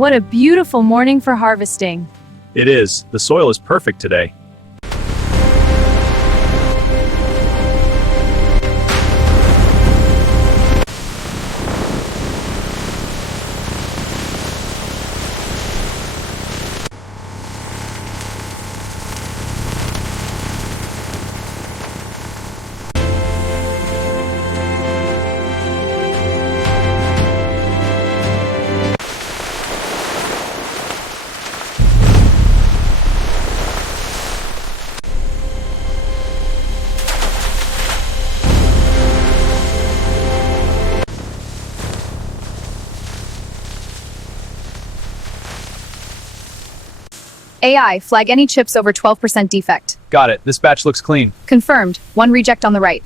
What a beautiful morning for harvesting. It is. The soil is perfect today. AI, flag any chips over 12% defect. Got it. This batch looks clean. Confirmed. One reject on the right.